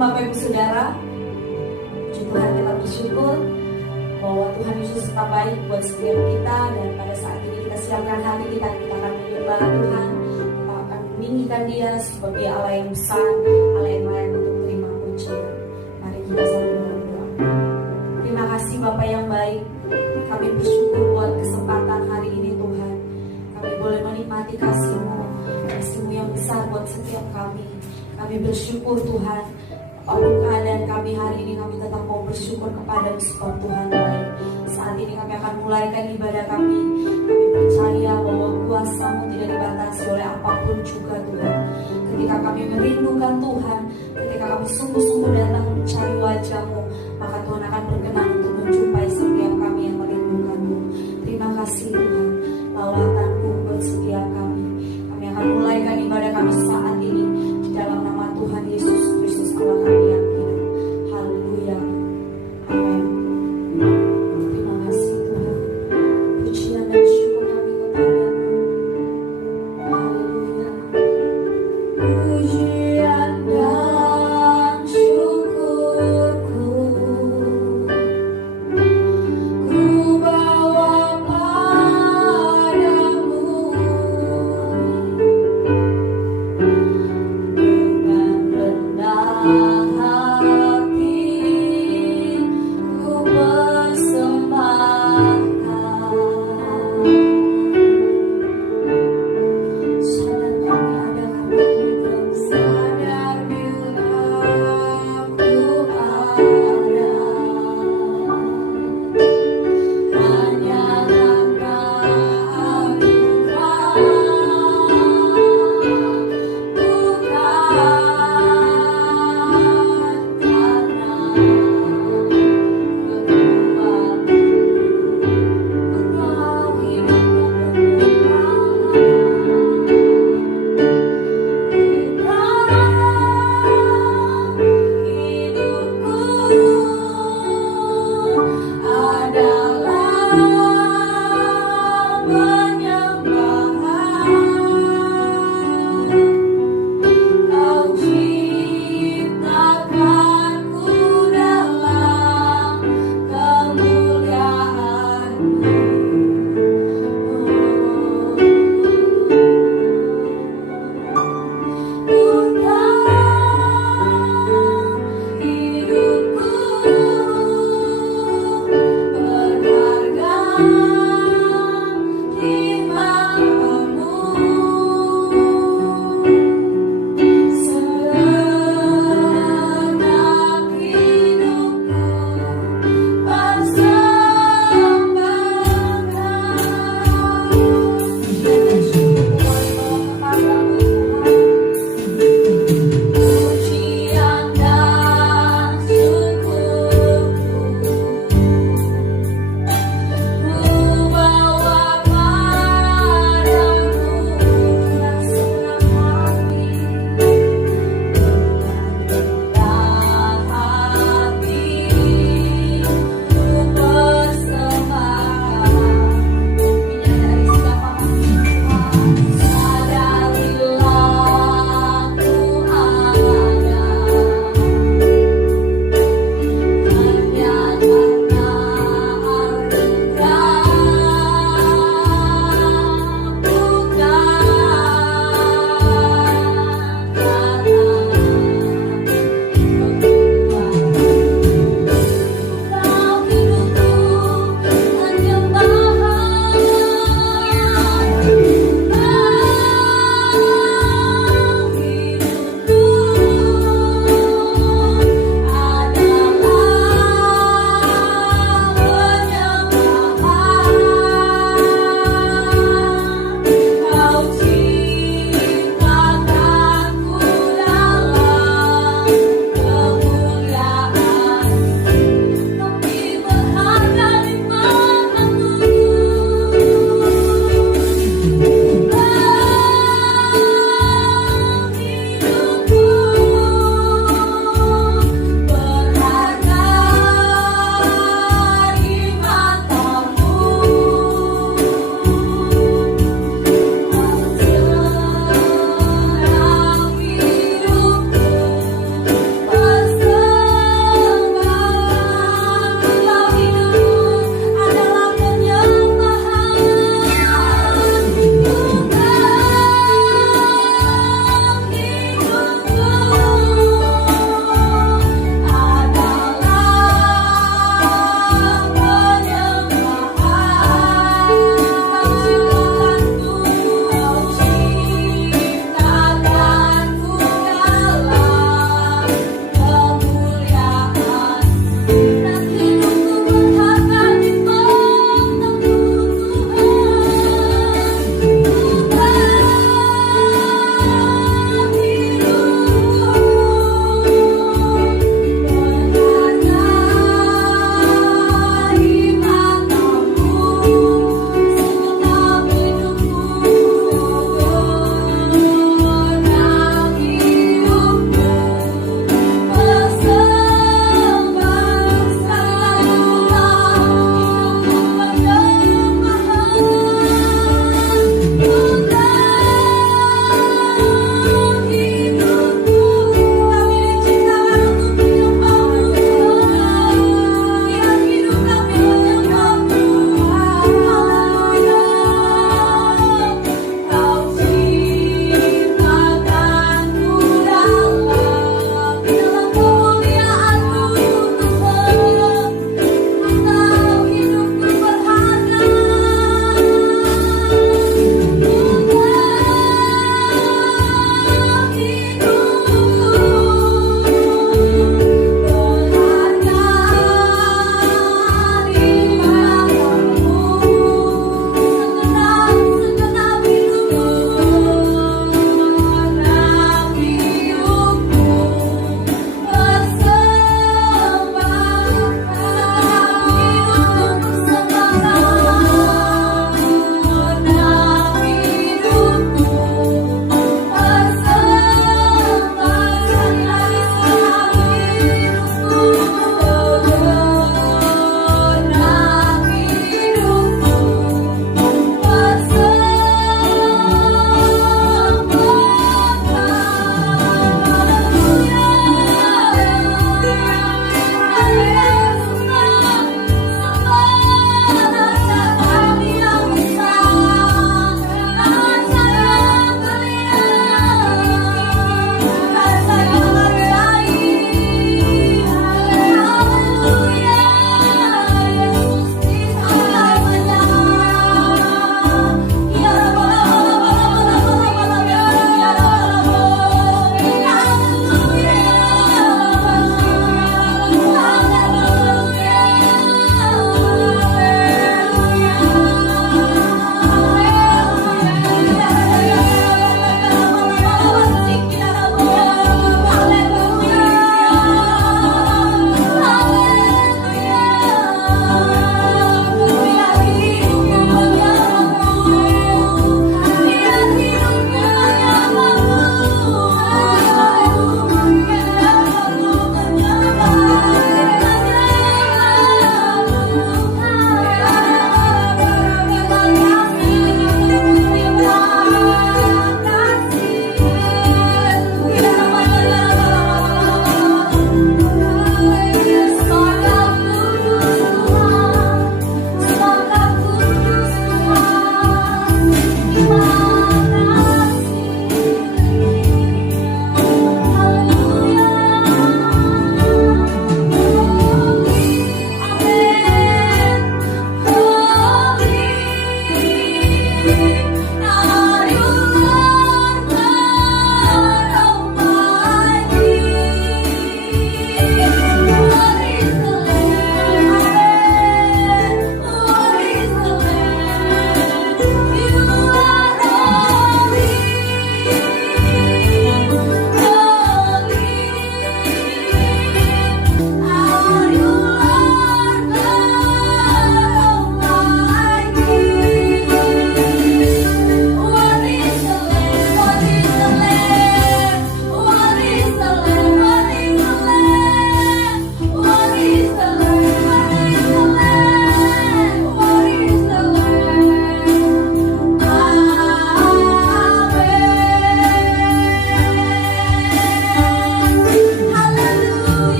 Shalom Bapak Ibu Saudara. Puji Tuhan, kita bersyukur bahwa Tuhan Yesus tetap baik buat setiap kita. Dan pada saat ini kita siapkan hati kita akan menyembah Tuhan. Kita akan meninggikan Dia sebab Dia Allah yang besar, Allah yang layak untuk terima pujian. Mari kita sambil berdoa. Terima kasih Bapak yang baik. Kami bersyukur buat kesempatan hari ini Tuhan. Kami boleh menikmati kasih-Mu, kasih-Mu yang besar buat setiap kami. Kami bersyukur Tuhan, apapun keadaan kami hari ini, kami tetap mau bersyukur kepada sebab Tuhan baik. Saat ini kami akan mulaikan ibadah kami. Kami percaya bahwa kuasa-Mu tidak dibatasi oleh apapun juga Tuhan. Ketika kami merindukan Tuhan, ketika kami sungguh-sungguh datang mencari wajah-Mu, maka Tuhan akan berkenan untuk menjumpai setiap kami yang merindukan-Mu. Terima kasih Tuhan, lawatan-Mu buat setiap kami. Kami akan mulaikan ibadah kami saat ini dalam nama Tuhan Yesus Kristus Allah kami yang hidup. Haleluya. Amin. Terima kasih Tuhan. Pujian dan syukur kami kepada-Mu. Haleluya. Pujian dan syukurku ku bawa padamu.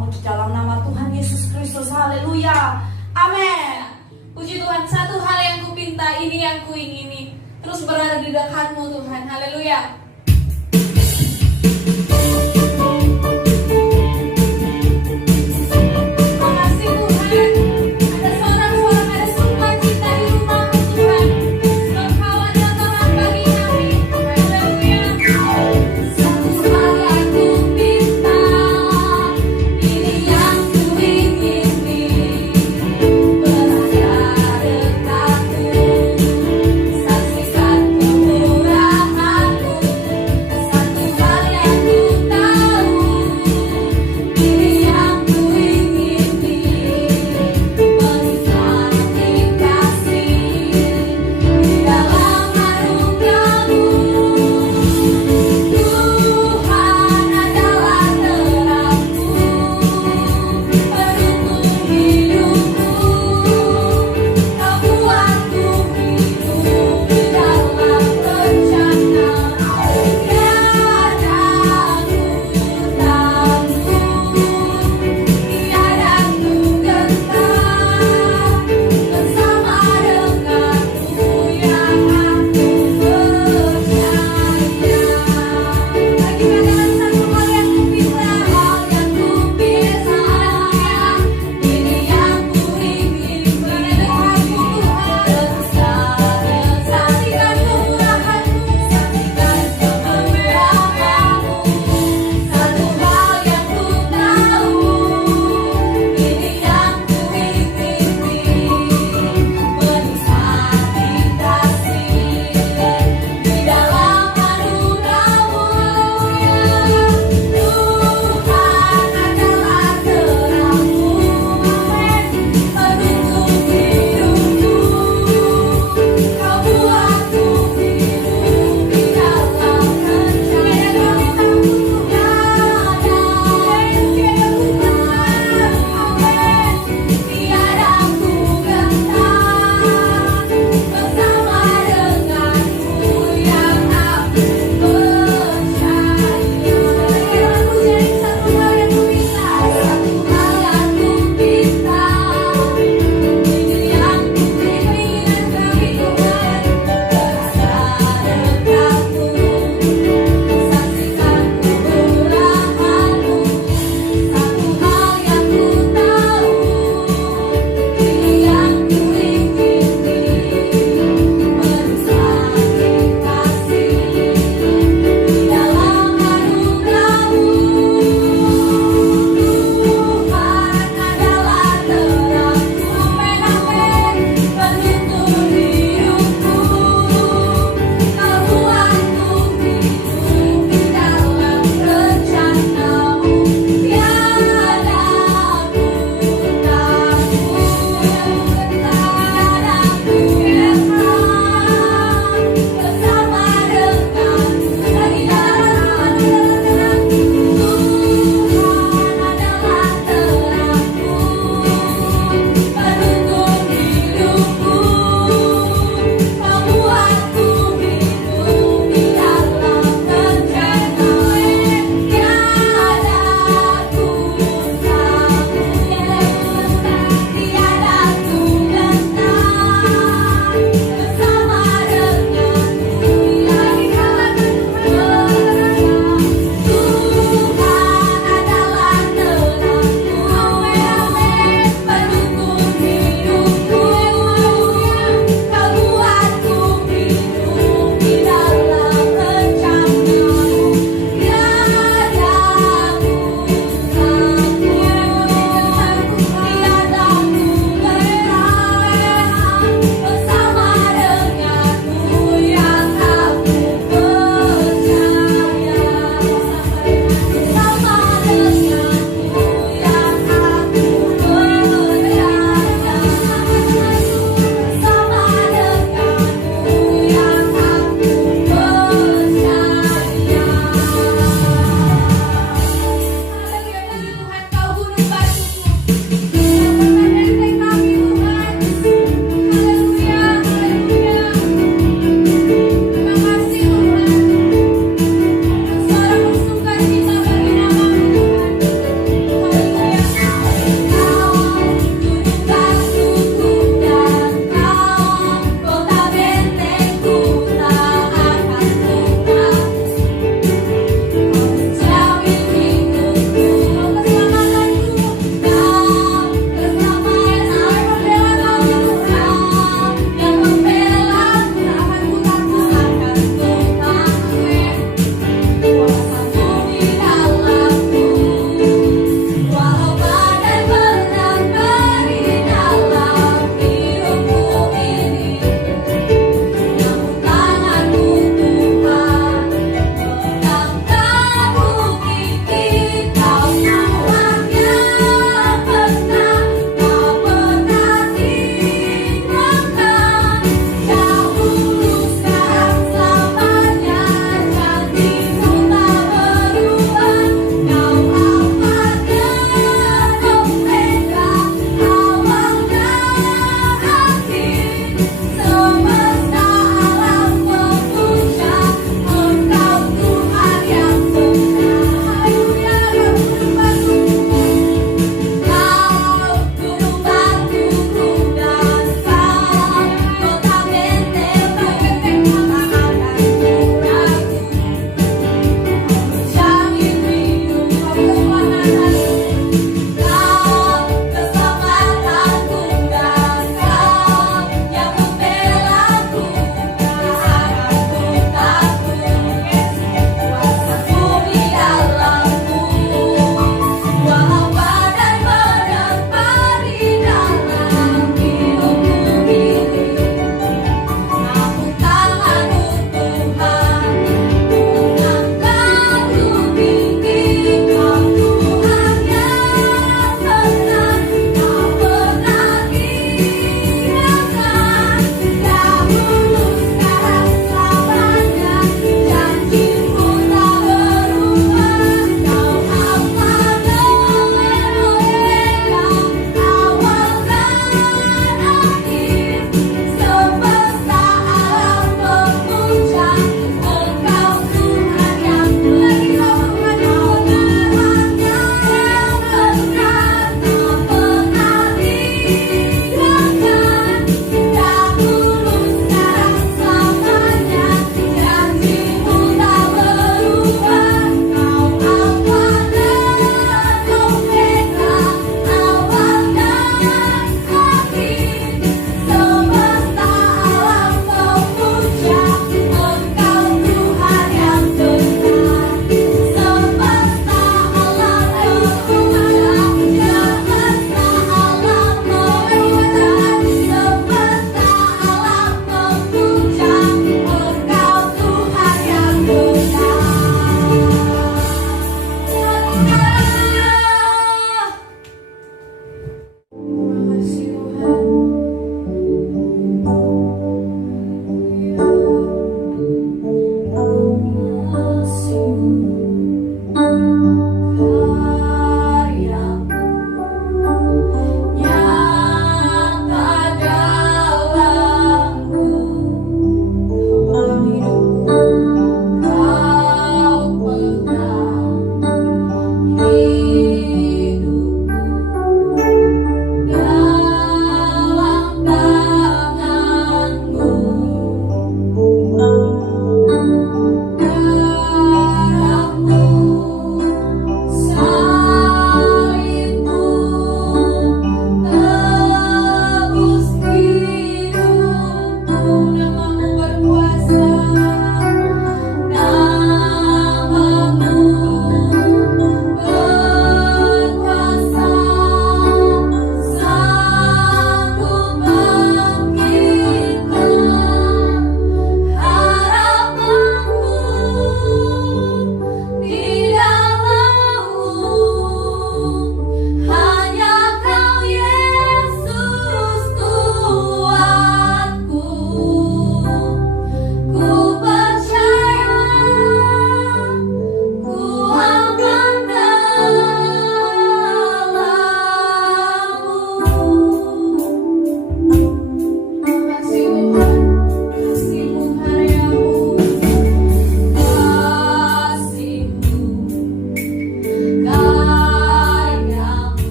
doamu di dalam nama Tuhan Yesus Kristus. Haleluya. Amin. Puji Tuhan, satu hal yang kupinta, ini yang kuingini, terus berada di dekatmu Tuhan. Haleluya. Saksikan kemurahan-Mu.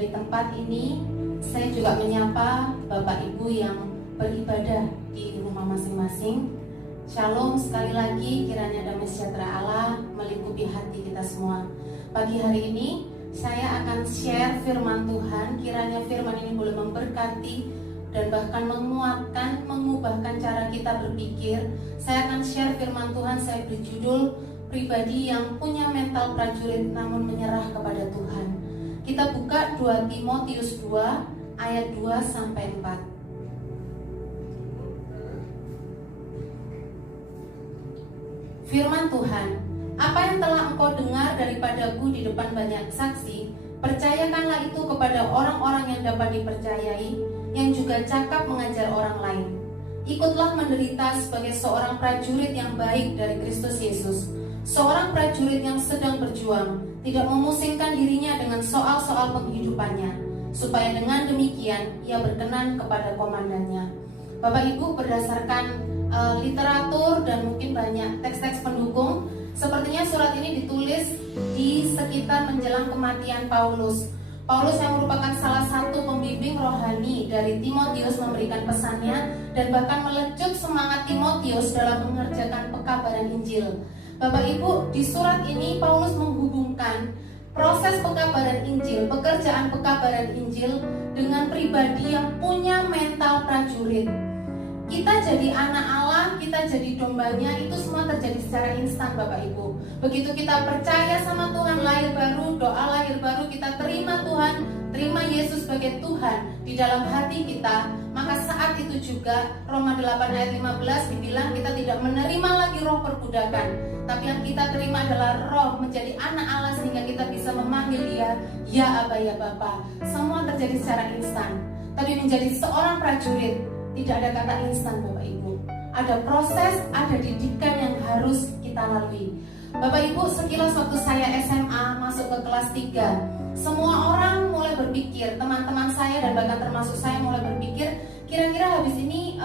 di tempat ini. Saya juga menyapa Bapak Ibu yang beribadah di rumah masing-masing. Shalom, sekali lagi kiranya damai sejahtera Allah melingkupi hati kita semua. Pagi hari ini saya akan share firman Tuhan. Kiranya firman ini boleh memberkati dan bahkan menguatkan, mengubahkan cara kita berpikir. Saya akan share firman Tuhan, saya beri judul pribadi yang punya mental prajurit namun menyerah kepada Tuhan. Kita buka 2 Timotius 2 ayat 2 sampai 4. Firman Tuhan, apa yang telah engkau dengar daripadaku di depan banyak saksi, percayakanlah itu kepada orang-orang yang dapat dipercayai, yang juga cakap mengajar orang lain. Ikutlah menderita sebagai seorang prajurit yang baik dari Kristus Yesus, seorang prajurit yang sedang berjuang, tidak memusingkan dirinya dengan soal-soal penghidupannya, supaya dengan demikian ia berkenan kepada komandannya. Bapak Ibu, berdasarkan literatur dan mungkin banyak teks-teks pendukung, sepertinya surat ini ditulis di sekitar menjelang kematian Paulus. Paulus yang merupakan salah satu pembimbing rohani dari Timotius memberikan pesannya dan bahkan melecut semangat Timotius dalam mengerjakan pekabaran Injil. Bapak Ibu, di surat ini Paulus menghubungkan proses pekabaran Injil, pekerjaan pekabaran Injil dengan pribadi yang punya mental prajurit. Kita jadi anak Allah, kita jadi dombanya, itu semua terjadi secara instan Bapak Ibu. Begitu kita percaya sama Tuhan, lahir baru, doa lahir baru, kita terima Tuhan, terima Yesus sebagai Tuhan di dalam hati kita, maka saat itu juga Roma 8 ayat 15 dibilang kita tidak menerima lagi roh perbudakan, tapi yang kita terima adalah roh menjadi anak Allah sehingga kita bisa memanggil Dia, ya Aba, ya Bapa. Semua terjadi secara instan. Tapi menjadi seorang prajurit tidak ada kata instan Bapak Ibu. Ada proses, ada didikan yang harus kita lalui. Bapak Ibu, sekilas waktu saya SMA masuk ke kelas 3, semua orang mulai berpikir, teman-teman saya dan bahkan termasuk saya mulai berpikir, kira-kira habis ini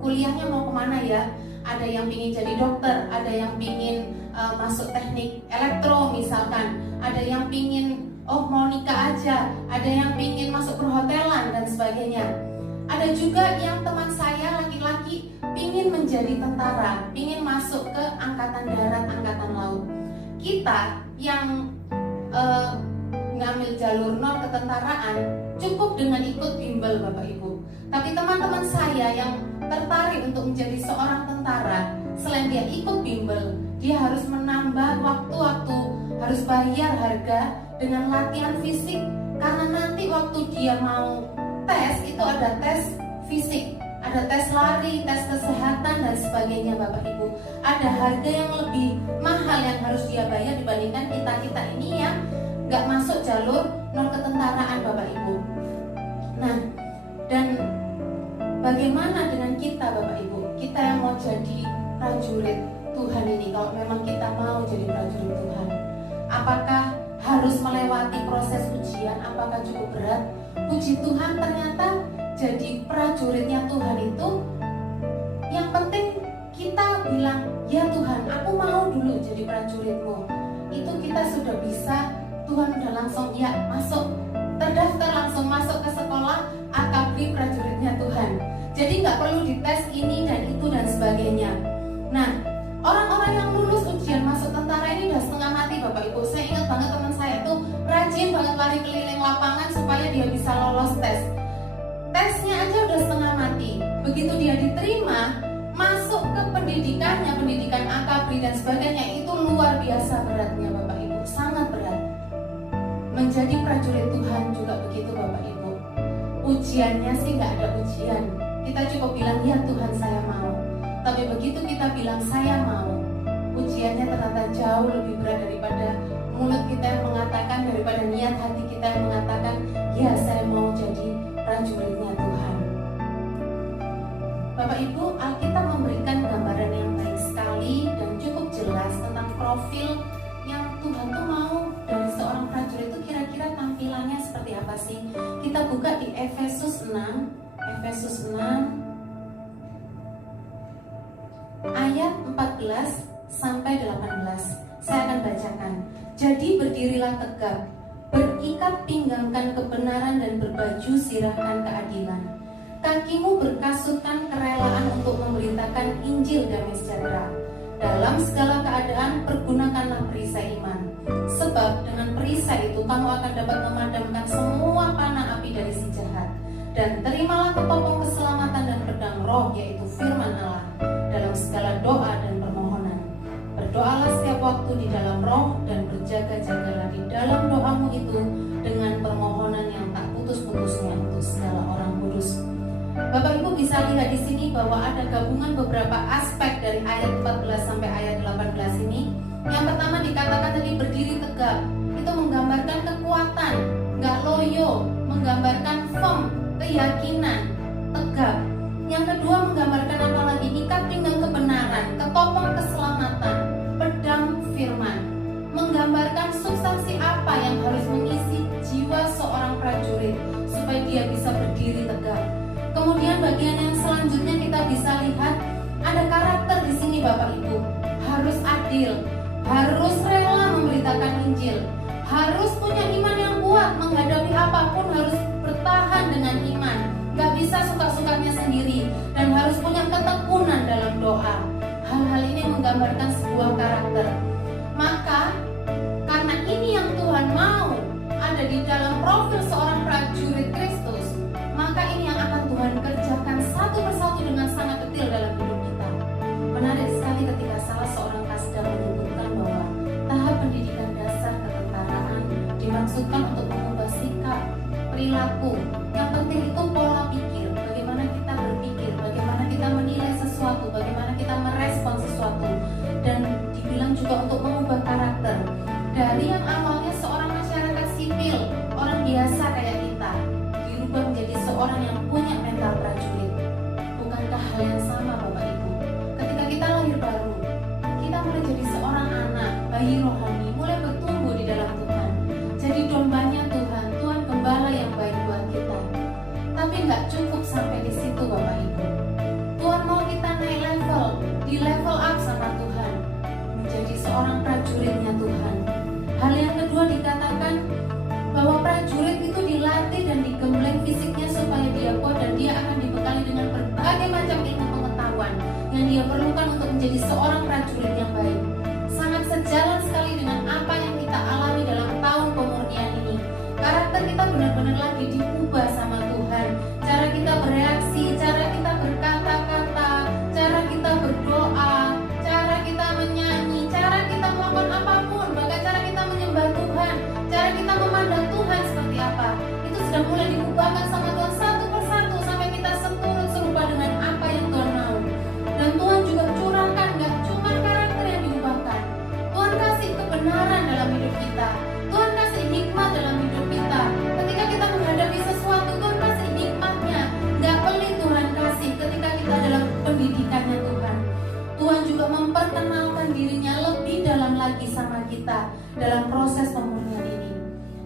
kuliahnya mau kemana ya? Ada yang ingin jadi dokter, ada yang ingin masuk teknik elektro misalkan, ada yang ingin mau nikah aja, ada yang ingin masuk perhotelan dan sebagainya. Ada juga yang teman saya laki-laki ingin menjadi tentara, ingin masuk ke angkatan darat, angkatan laut. Kita yang ngambil jalur non ketentaraan cukup dengan ikut bimbel Bapak Ibu. Tapi teman-teman saya yang tertarik untuk menjadi seorang tentara, selain dia ikut bimbel, dia harus menambah waktu-waktu, harus bayar harga dengan latihan fisik. Karena nanti waktu dia mau tes, itu ada tes fisik, ada tes lari, tes kesehatan dan sebagainya Bapak Ibu. Ada harga yang lebih mahal yang harus dia bayar dibandingkan kita ini yang gak masuk jalur non ketentaraan Bapak Ibu. Nah, dan bagaimana dengan kita Bapak Ibu? Kita yang mau jadi prajurit Tuhan ini, kalau memang kita mau jadi prajurit Tuhan, apakah harus melewati proses ujian? Apakah cukup berat? Puji Tuhan, ternyata jadi prajuritnya Tuhan itu yang penting kita bilang, ya Tuhan, aku mau dulu jadi prajuritmu. Itu kita sudah bisa, Tuhan udah langsung ya masuk, terdaftar langsung masuk ke sekolah akabri prajuritnya Tuhan. Jadi nggak perlu dites ini dan itu dan sebagainya. Nah, orang-orang yang lulus ujian masuk tentara ini udah setengah mati Bapak Ibu. Saya ingat banget teman saya itu rajin banget lari keliling lapangan supaya dia bisa lolos tes. Tesnya aja udah setengah mati. Begitu dia diterima, masuk ke pendidikannya, pendidikan akabri dan sebagainya, itu luar biasa beratnya Bapak Ibu, sangat berat. Menjadi prajurit Tuhan juga begitu Bapak Ibu. Ujiannya sih nggak ada ujian. Kita cukup bilang, ya Tuhan saya mau. Tapi begitu kita bilang saya mau, ujiannya ternyata jauh lebih berat daripada mulut kita yang mengatakan, daripada niat hati kita yang mengatakan, ya saya mau jadi prajuritnya Tuhan. Bapak Ibu, Alkitab memberikan gambaran yang baik sekali dan cukup jelas tentang profil yang Tuhan tuh mau dari seorang prajurit itu, kira-kira tampilannya seperti apa sih? Kita buka di Efesus 6 ayat 14 sampai 18. Saya akan bacakan. Jadi berdirilah tegap, Berikat pinggangkan kebenaran dan berbaju sirahkan keadilan. Kakimu berkasutkan kerelaan untuk memberitakan Injil damai sejahtera. Dalam segala keadaan pergunakanlah perisai iman. Sebab dengan perisai itu kamu akan dapat memadamkan semua panah api dari si jahat. Dan terimalah ketopong keselamatan dan pedang roh, yaitu firman Allah, dalam segala doa dan permohonan. Berdoalah setiap waktu di dalam roh dan berjaga-jagalah di dalam doamu itu dengan permohonan yang tak putus-putusnya untuk segala orang kudus. Bapak Ibu bisa lihat di sini bahwa ada gabungan beberapa aspek dari ayat 14 sampai ayat 18 ini. Yang pertama dikatakan tadi berdiri tegak, itu menggambarkan kekuatan, nggak loyo, menggambarkan firm, keyakinan, tegak. Yang kedua menggambarkan apa lagi? Ikat pinggang kebenaran, ketopong keselamatan, pedang firman. Menggambarkan substansi apa yang harus mengisi jiwa seorang prajurit supaya dia bisa berdiri tegak. Kemudian bagian yang selanjutnya kita bisa lihat ada karakter di sini Bapak Ibu. Harus adil, harus rela memberitakan Injil, harus punya iman yang kuat menghadapi apapun, harus bertahan dengan iman, gak bisa suka-sukanya sendiri, dan harus punya ketekunan dalam doa. Hal-hal ini menggambarkan sebuah karakter. Maka karena ini yang Tuhan mau ada di dalam profil seorang prajurit Kristus, maka ini yang akan Tuhan kerjakan satu persatu dengan sangat detail dalam hidup kita. Menarik sekali ketika salah seorang kasda menyebutkan bahwa tahap pendidikan dasar ketentaraan dimaksudkan untuk mengubah sikap, perilaku. Yang penting itu pola pikir, bagaimana kita berpikir, bagaimana kita menilai sesuatu, bagaimana kita merespon sesuatu. Dan dibilang juga untuk mengubah karakter dari yang awalnya seorang masyarakat sipil, orang biasa kayak kita, dirubah menjadi seorang yang punya mental prajurit. Bukankah hal yang sama Bapak Ibu? Ketika kita lahir baru, kita mulai jadi seorang anak, bayi rohani, mulai bertumbuh di dalam Tuhan. Jadi dombanya Tuhan, Tuhan gembala yang baik buat kita. Tapi nggak cukup sampai di situ Bapak Ibu. Tuhan mau kita naik level, di level up sama Tuhan, menjadi seorang prajuritnya Tuhan. Hal yang kedua dikatakan bahwa prajurit itu dilatih dan digembleng fisiknya supaya dia kuat dan dia akan dibekali dengan berbagai macam ilmu pengetahuan yang dia perlukan untuk menjadi seorang prajurit yang baik. Sangat sejalan sekali dengan apa yang kita alami dalam tahun pemurnian ini. Karakter kita benar-benar lagi diubah sama Tuhan. Cara kita bereaksi, cara kita berkata-kata, cara kita berdoa, cara kita menyanyi, cara kita melakukan apapun, bahkan cara kita menyembah Tuhan, cara kita memandang Tuhan seperti apa, itu sudah mulai diubahkan sama Tuhan satu persatu sampai kita seturut serupa dengan apa yang Tuhan mau. Dan Tuhan juga curahkan gak cuma karakter yang diubahkan, Tuhan kasih kebenaran dalam hidup kita, Tuhan kasih hikmat dalam hidup kita. Ketika kita menghadapi sesuatu, Tuhan kasih hikmatnya. Gak pelit Tuhan kasih ketika kita dalam pendidikannya Tuhan. Tuhan juga memperkenalkan dirinya lebih dalam lagi sama kita dalam proses pemurnian ini.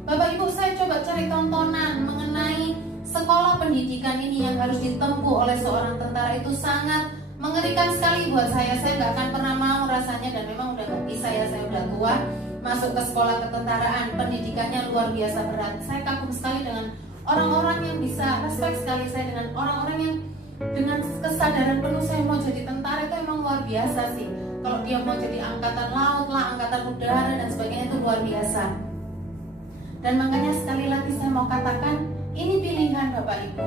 Bapak Ibu, saya coba cari tontonan mengenai sekolah pendidikan ini yang harus ditempuh oleh seorang tentara. Itu sangat mengerikan sekali buat saya. Saya nggak akan pernah mau rasanya, dan memang udah nggak bisa ya, saya udah tua. Masuk ke sekolah ketentaraan, pendidikannya luar biasa berat. Saya kagum sekali dengan orang-orang yang bisa, respect sekali saya dengan orang-orang yang dengan kesadaran penuh saya mau jadi tentara. Itu emang luar biasa sih. Kalau dia mau jadi angkatan laut lah, angkatan udara dan sebagainya, itu luar biasa. Dan makanya sekali lagi saya mau katakan, ini pilihan Bapak Ibu.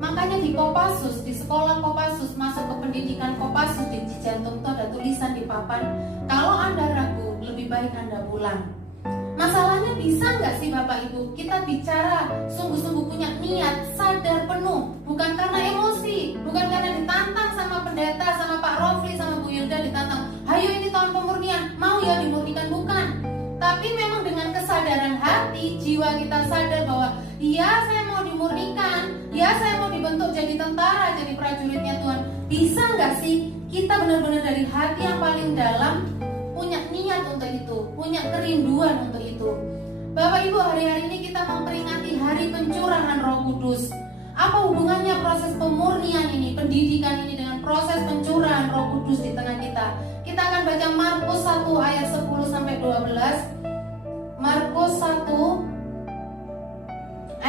Makanya di Kopassus, di sekolah Kopassus, masuk ke pendidikan Kopassus di Cijantung itu ada tulisan di papan, kalau Anda ragu, lebih baik Anda pulang. Masalahnya bisa nggak sih Bapak Ibu kita bicara sungguh-sungguh punya niat, sadar penuh, bukan karena emosi, bukan karena ditantang sama pendeta, sama Pak Rofli, sama Bu Yilda ditantang, hayo ini tahun pemurnian, mau ya dimurnikan, bukan. Tapi memang dengan kesadaran hati, jiwa kita sadar bahwa ya saya mau dimurnikan, ya saya mau dibentuk jadi tentara, jadi prajuritnya Tuhan. Bisa nggak sih kita benar-benar dari hati yang paling dalam punya niat untuk itu, punya kerinduan untuk itu. Bapak Ibu, hari-hari ini kita memperingati hari pencurahan Roh Kudus. Apa hubungannya proses pemurnian ini, pendidikan ini dengan proses pencurahan Roh Kudus di tengah kita? Kita akan baca Markus 1 ayat 10 sampai 12. Markus 1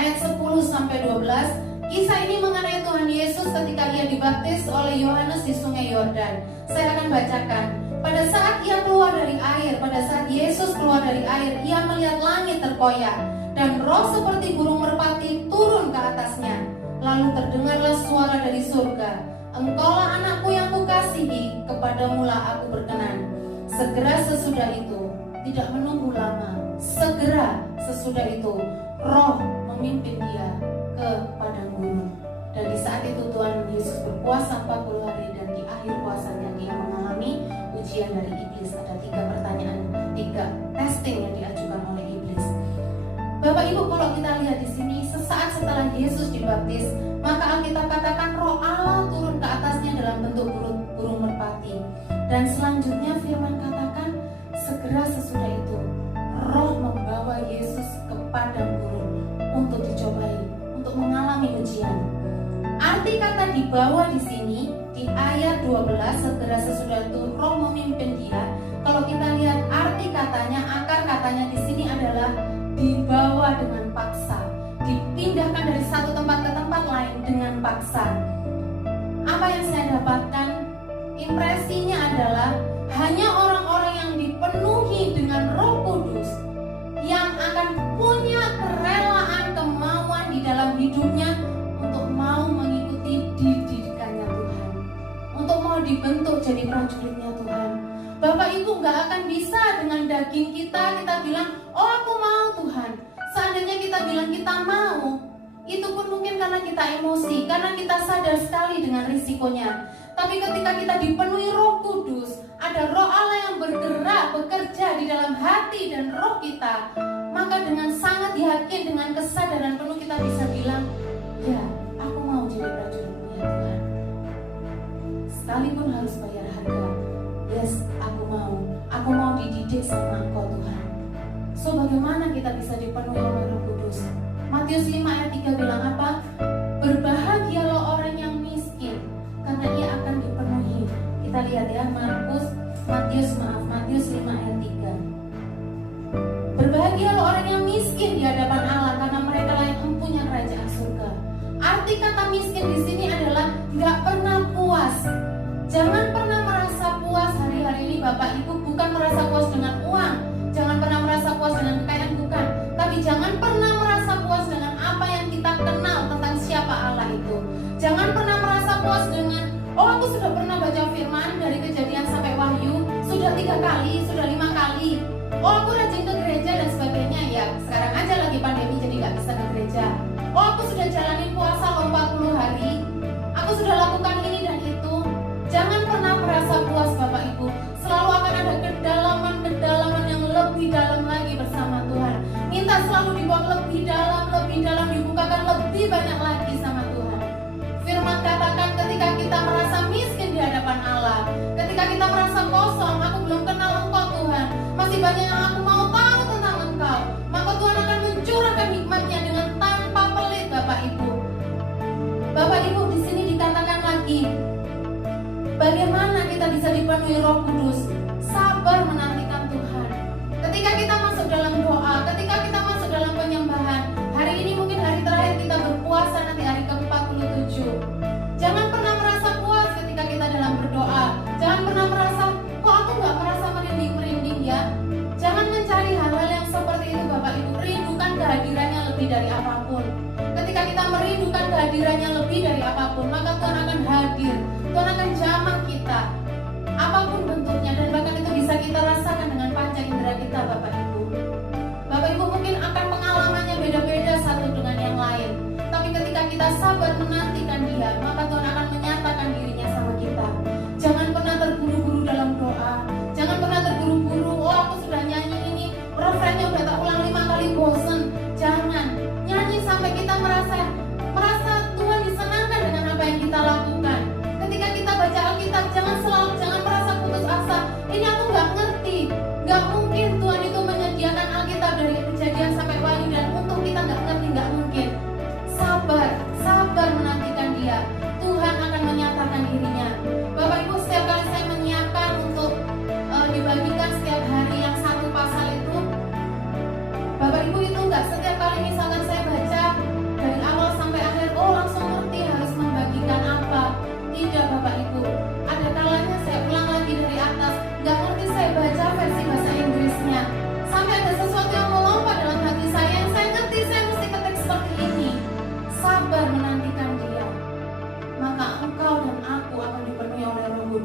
ayat 10-12. Kisah ini mengenai Tuhan Yesus ketika ia dibaptis oleh Yohanes di Sungai Yordan. Saya akan bacakan. Pada saat ia keluar dari air, pada saat Yesus keluar dari air, ia melihat langit terkoyak dan roh seperti burung merpati turun ke atasnya. Lalu terdengarlah suara dari surga, "Engkaulah anakku yang kukasihi, kepadamulah aku berkenan." Segera sesudah itu, tidak menunggu lama, segera sesudah itu, roh memimpin dia ke padang gurun. Dan di saat itu Tuhan Yesus berpuasa 40 hari, dan di akhir puasanya dia mengalami ujian dari iblis. Ada 3 pertanyaan, 3 testing yang diajukan oleh iblis. Bapak Ibu, kalau kita lihat di sini, sesaat setelah Yesus dibaptis, maka Alkitab katakan roh Allah turun ke atasnya dalam bentuk burung merpati. Dan selanjutnya firman katakan, segera sesudah itu, roh membawa Yesus ke padang gurun untuk dicobai, untuk mengalami ujian. Arti kata dibawa di sini di ayat 12, segera sesudah itu roh memimpin dia. Kalau kita lihat arti katanya, akar katanya di sini adalah dibawa dengan paksa, dipindahkan dari satu tempat ke tempat lain dengan paksa. Apa yang saya dapatkan? Impresinya adalah hanya orang-orang yang dipenuhi dengan Roh Kudus yang akan punya kerelaan, kemauan di dalam hidupnya untuk mau mengikuti didikannya Tuhan, untuk mau dibentuk jadi prajuritnya Tuhan. Bapak Ibu gak akan bisa dengan daging kita bilang, oh aku mau Tuhan. Seandainya kita bilang kita mau, itu pun mungkin karena kita emosi, karena kita sadar sekali dengan risikonya. Tapi ketika kita dipenuhi Roh Kudus, ada Roh Allah yang bergerak, bekerja di dalam hati dan roh kita, maka dengan sangat yakin, dengan kesadaran penuh kita bisa bilang, ya aku mau jadi prajuritmu ya Tuhan. Sekalipun harus bayar harga, yes aku mau dididik sama Engkau Tuhan. So bagaimana kita bisa dipenuhi oleh Roh Kudus? Matius 5 ayat 3 bilang apa? Berbahagialah orang yang miskin, karena ia akan dipenuhi. Kita lihat ya, Matius 5 ayat 3. Berbahagialah orang yang miskin di hadapan Allah, karena mereka lah yang mempunyai kerajaan surga. Arti kata miskin di sini adalah nggak pernah puas. Jangan pernah merasa puas hari-hari ini Bapak Ibu, bukan merasa puas dengan uang, jangan pernah merasa puas dengan kekayaan, bukan. Tapi jangan pernah merasa puas dengan apa yang kita kenal tentang siapa Allah itu. Jangan pernah merasa puas dengan, oh aku sudah pernah baca firman dari Kejadian sampai Wahyu, sudah 3 kali, sudah 5 kali. Oh aku rajin ke gereja dan sebagainya. Ya sekarang aja lagi pandemi jadi gak bisa ke gereja. Oh aku sudah jalanin puasa 40 hari, aku sudah lakukan ini dan itu. Jangan pernah merasa puas Bapak Ibu. Selalu akan ada kedalaman yang lebih dalam lagi bersama Tuhan. Minta selalu dibawa lebih dalam, dibukakan lebih banyak lagi sama Tuhan. Firman katakan ketika kita merasa miskin di hadapan Allah, ketika kita merasa kosong, aku belum kenal Engkau Tuhan, masih banyak yang aku mau tahu tentang Engkau, maka Tuhan akan mencurahkan hikmat-Nya dengan tanpa pelit Bapak Ibu. Bapak Ibu, di sini dikatakan lagi, bagaimana kita bisa dipenuhi Roh Kudus? Sabar menantikan Tuhan. Ketika kita masuk dalam doa, ketika kita masuk dalam penyembahan, hari ini mungkin hari terakhir kita berpuasa, nanti hari ke-47. Jangan pernah merasa puas ketika kita dalam berdoa. Jangan pernah merasa, kok aku gak merasa merinding-merinding ya. Jangan mencari hal-hal yang seperti itu Bapak Ibu. Rindukan kehadirannya lebih dari apapun. Ketika kita merindukan kehadirannya lebih dari apapun, maka Tuhan akan hadir. Tuhan akan jamah kita, apapun bentuknya, dan bahkan itu bisa kita rasakan dengan panca indera kita Bapak Ibu. Bapak Ibu mungkin akan pengalamannya beda-beda satu dengan yang lain, tapi ketika kita sabar menantikan Dia, maka Tuhan akan menyatakan dirinya sama kita. Jangan pernah terburu-buru dalam doa. Jangan pernah terburu-buru, oh aku sudah nyanyi ini, refrennya udah tak ulang 5 kali, bosen. Jangan, nyanyi sampai kita merasa Tuhan disenangkan dengan apa yang kita lakukan. Ketika kita baca Alkitab, jangan merasa putus asa. Ini aku nggak ngerti, nggak mungkin Tuhan itu menyediakan Alkitab dari Kejadian sampai Wahyu dan untuk kita nggak ngerti, nggak mungkin. Sabar menantikan Dia. Tuhan akan menyatakan dirinya. Bapak Ibu, setiap kali saya menyiapkan